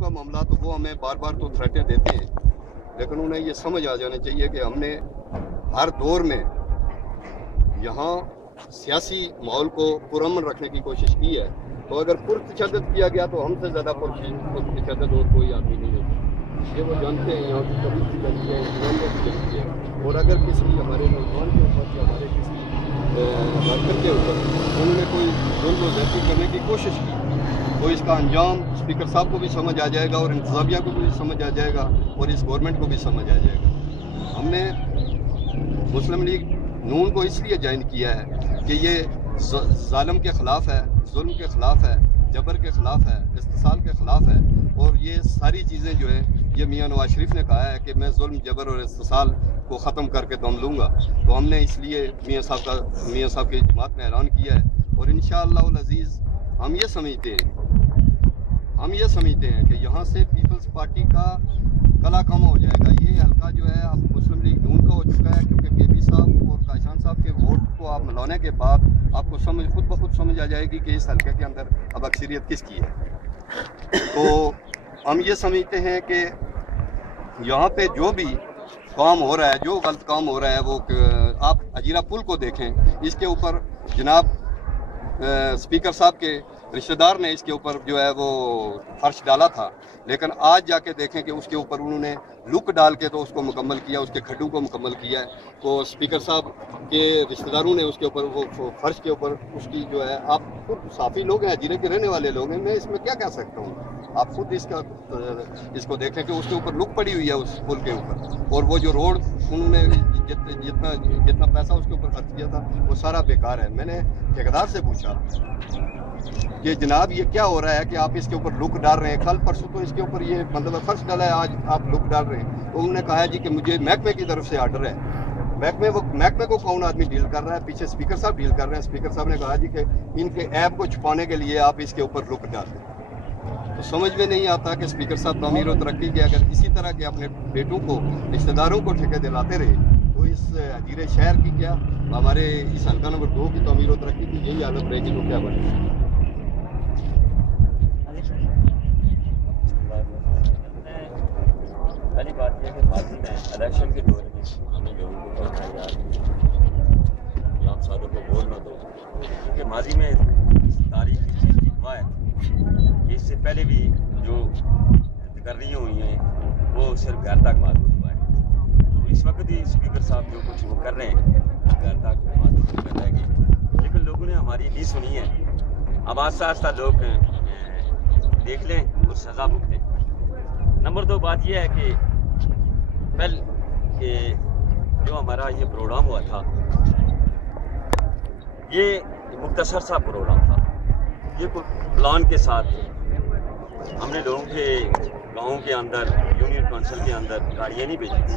का मामला तो वो हमें बार बार तो थ्रेटें देते हैं, लेकिन उन्हें ये समझ आ जाना चाहिए कि हमने हर दौर में यहाँ सियासी माहौल को पुरअमन रखने की कोशिश की है। तो अगर पुरतशद्दुद किया गया तो हमसे ज़्यादा पुरतशद्दुद और कोई आदमी नहीं होता। ये वो जानते हैं यहाँ की कभी भी गलती है, इस्लामियत की गलती है। और अगर किसी हमारे नौजवान के ऊपर या हमारे किसी वर्कर के ऊपर उन्होंने कोई जुल्म और ज़्यादती करने की कोशिश की तो इसका अंजाम स्पीकर साहब को भी समझ आ जाएगा और इंतज़ामिया को भी समझ आ जाएगा और इस गवर्नमेंट को भी समझ आ जाएगा। हमने मुस्लिम लीग नून को इसलिए ज्वाइन किया है कि ये ज़ालिम के ख़िलाफ़ है, जुल्म के ख़िलाफ़ है, जबर के ख़िलाफ़ है, इस्तिसाल के ख़िलाफ़ है। और ये सारी चीज़ें जो है ये मियाँ नवाज शरीफ ने कहा है कि मैं जुल्म, जबर और इस्तिसाल को ख़त्म करके दम लूँगा। तो हमने इसलिए मियाँ साहब की जमात में ऐलान किया है। और इंशाअल्लाह अज़ीज़ हम ये समझते हैं कि यहाँ से पीपल्स पार्टी का कला कम हो जाएगा। ये हल्का जो है अब मुस्लिम लीग नून का हो चुका है, क्योंकि केपी साहब और काशान साहब के वोट को आप मिलाने के बाद आपको खुद ब खुद समझ आ जाएगी कि इस हल्के के अंदर अब अक्सरियत किसकी है। तो हम ये समझते हैं कि यहाँ पे जो भी काम हो रहा है, जो गलत काम हो रहा है, वो आप अजीरा पुल को देखें, इसके ऊपर जनाब स्पीकर साहब के रिश्तेदार ने इसके ऊपर जो है वो फर्श डाला था, लेकिन आज जाके देखें कि उसके ऊपर उन्होंने लुक डाल के तो उसको मुकम्मल किया, उसके खड्डू को मुकम्मल किया है। तो स्पीकर साहब के रिश्तेदारों ने उसके ऊपर वो फर्श के ऊपर उसकी जो है, आप खुद साफ़ी लोग हैं, अजीरे के रहने वाले लोग हैं, मैं इसमें क्या कह सकता हूँ। आप खुद इसको देखें कि उसके ऊपर लुक पड़ी हुई है उस पुल के ऊपर। और वो जो रोड उन्होंने जितना पैसा उसके ऊपर खर्च किया था वो सारा बेकार है। मैंने ठेकेदार से पूछा कि जनाब ये क्या हो रहा है कि आप इसके ऊपर लुक डाल रहे हैं, कल परसों तो इसके ऊपर ये मतलब फर्श डाला है, आज आप लुक डाल रहे हैं। तो उन्होंने कहा है जी कि मुझे महकमे की तरफ से आर्डर है। महकमे को कौन आदमी डील कर रहा है? पीछे स्पीकर साहब डील कर रहे हैं। स्पीकर साहब ने कहा जी कि इनके ऐप को छुपाने के लिए आप इसके ऊपर लुक डाल दें। तो समझ में नहीं आता कि स्पीकर साहब तमीर और तरक्की के अगर इसी तरह के अपने बेटों को, रिश्तेदारों को ठेके दिलाते रहे तो इस अजीरे शहर की क्या, हमारे इस हल्का नंबर 2 की तमीर और तरक्की की यही हालत रहेगी तो क्या बनेगी। पहली बात यह कि माजी में इलेक्शन के दौर में हमें लोगों को कहना है यार गुलाम सादों को वोट न दो, क्योंकि माजी में तारीख की चीज़ की गवाह है कि इससे पहले भी जो तकर्रियाँ हुई हैं वो सिर्फ घर तक महदूद हुआ है। तो इस वक्त ही स्पीकर साहब जो कुछ वो कर रहे हैं घर तक महदूद कर रह गए, लेकिन लोगों ने हमारी नहीं सुनी है। अब आस्ता आस्ता लोग देख लें और सज़ा भुगतें। नंबर 2 बात यह है कि कल के जो हमारा ये प्रोग्राम हुआ था, ये मुख्तसर सा प्रोग्राम था। ये प्लान के साथ हमने लोगों के गाँव के अंदर, यूनियन काउंसिल के अंदर गाड़ियाँ नहीं भेजी थी।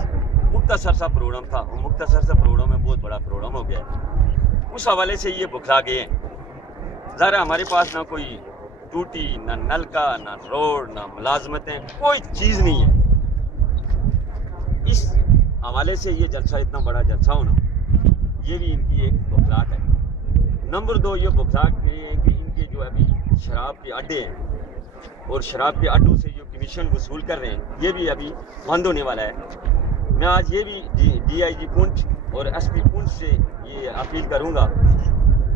मुख्तसर सा प्रोग्राम था। मुख्तसर सा प्रोग्राम में बहुत बड़ा प्रोग्राम हो गया। उस हवाले से ये बुखला गए हैं। ज़रा हमारे पास ना कोई टूटी, ना नलका, ना रोड, ना मुलाजमतें, कोई चीज़ नहीं है। इस हवाले से ये जलसा, इतना बड़ा जलसा होना, ये भी इनकी एक बुखलाहट है। नंबर 2 ये बुखलाहट ये है कि इनके जो अभी शराब के अड्डे हैं और शराब के अड्डों से जो कमीशन वसूल कर रहे हैं, ये भी अभी बंद होने वाला है। मैं आज ये भी DIG पुंछ और SP पुंछ से ये अपील करूँगा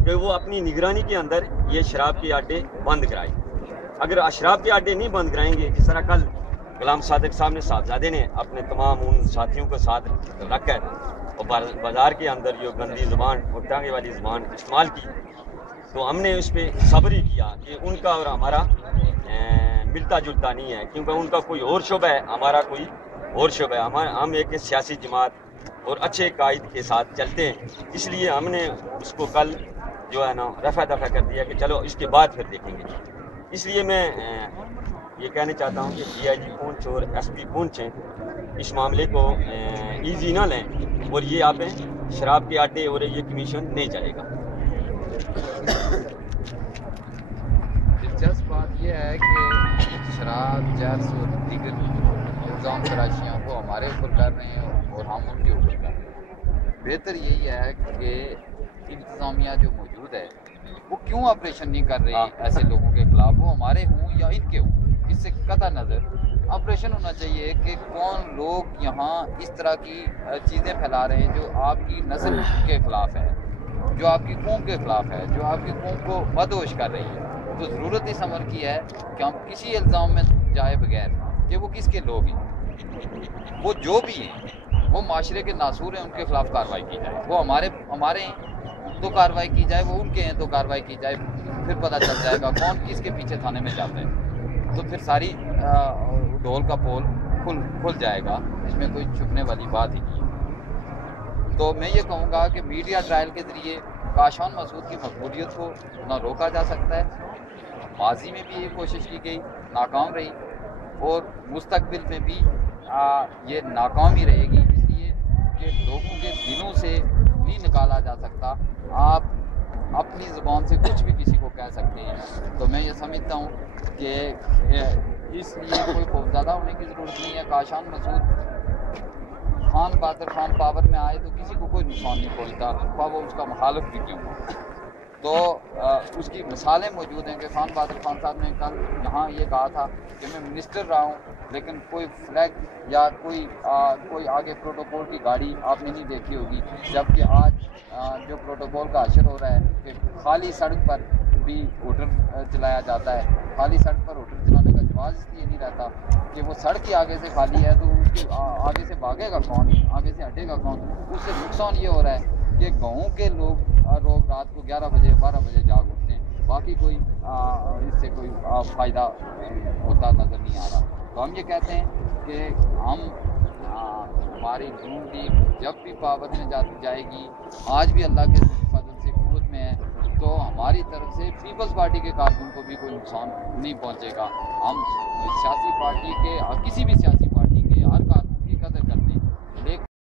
कि वो अपनी निगरानी के अंदर ये शराब के अड्डे बंद कराएं। अगर शराब के अड्डे नहीं बंद कराएंगे, जिस तरह कल गुलाम सादिक साहब ने, साहबजादे ने अपने तमाम उन साथियों को साथ रखकर और बाज़ार के अंदर जो गंदी ज़ुबान और टांगे वाली ज़ुबान इस्तेमाल की, तो हमने उस पर सब्र ही किया कि उनका और हमारा मिलता जुलता नहीं है, क्योंकि उनका कोई और शुबा है, हमारा कोई और शुबा है। हम एक सियासी जमात और अच्छे कायद के साथ चलते हैं, इसलिए हमने उसको कल जो है ना रफ़ा दफ़ा कर दिया कि चलो इसके बाद फिर देखेंगे। इसलिए मैं ये कहना चाहता हूँ कि DIG पुंछ और SP पुंछ हैं, इस मामले को ईजी ना लें और ये आप शराब के अड्डे और ये कमीशन नहीं चलेगा। दिलचस्प बात यह है कि शराब, जर्स और दीगर इल्ज़ाम तराशियों को हमारे ऊपर कर रहे हैं और हम उनके ऊपर कर रहे हैं। बेहतर यही है कि इंतज़ामिया जो मौजूद है वो क्यों ऑपरेशन नहीं कर रही ऐसे लोगों के खिलाफ, वो हमारे हों या इनके हों, اس سے قطع نظر آپریشن ہونا چاہیے کہ کون لوگ یہاں اس طرح کی چیزیں پھیلا رہے ہیں جو آپ کی نسل کے خلاف ہے، جو آپ کی قوم کے خلاف ہے، جو آپ کی قوم کو بدہوش کر رہی ہے۔ تو ضرورت اس عمل کی ہے کہ ہم کسی الزام میں جائے بغیر کہ وہ کس کے لوگ ہیں، وہ جو بھی ہیں، وہ معاشرے کے ناصور ہیں، ان کے خلاف کارروائی کی جائے۔ وہ ہمارے ہیں تو کارروائی کی جائے، وہ ان کے ہیں تو کارروائی کی جائے، پھر پتہ چل جائے گا کون کس کے پیچھے تھانے میں جاتا ہے، تو پھر ساری ڈھول کا پول کھل جائے گا، اس میں کوئی چھپنے والی بات ہی نہیں ہے۔ تو میں یہ کہوں گا کہ میڈیا ٹرائل کے ذریعے کاشان مسعود کی مقبولیت کو نہ روکا جا سکتا ہے، ماضی میں بھی یہ کوشش کی گئی، ناکام رہی، اور مستقبل میں بھی یہ ناکام ہی رہے گی، اس لیے کہ لوگوں کے دلوں سے نہیں نکالا جا سکتا۔ آپ اپنی زبان سے کچھ بھی کسی کو کہہ سکتے ہیں، تو میں یہ سمجھتا ہوں کہ اس لیے کوئی خوفزدہ ہونے کی ضرورت نہیں ہے۔ کاشان مسعود خان بہادر خان پاور میں آئے تو کسی کو کوئی نقصان نہیں پہنچتا، خواہ وہ اس کا مخالف بھی کیوں ہو۔ تو اس کی مثالیں موجود ہیں کہ خان بہادر خان صاحب نے کل یہاں یہ کہا تھا کہ میں منسٹر رہا ہوں، لیکن کوئی فلیگ یا کوئی آگے پروٹوکول کی گاڑی آپ نے نہیں دیکھی ہوگی، جبکہ آج جو پروٹوکول کا حشر ہو رہا ہے کہ خالی سڑک پر بھی ہوٹل چلایا جاتا ہے۔ خالی سڑک پر ہوٹل چلانے کا جواز اس لیے نہیں رہتا کہ وہ سڑک ہی آگے سے خالی ہے، تو اس کے آگے سے بھاگے گا کون، آگے سے ہٹے گا کون؟ اس سے نقصان یہ ہو رہا ہے کہ گاؤں کے لوگ رات کو 11 بجے 12 بجے جاگ اٹھتے ہیں، باقی کوئی اس سے کوئی فائدہ ہوتا نظر نہیں آ رہا۔ تو ہم یہ کہتے ہیں کہ ہماری نون لیگ جب بھی پاور میں جائے گی، آج بھی اللہ کے فضل سے قوت میں ہے، تو ہماری طرف سے پیپلز پارٹی کے کارکن کو بھی کوئی نقصان نہیں پہنچے گا۔ ہم سیاسی پارٹی کے کسی بھی سیاسی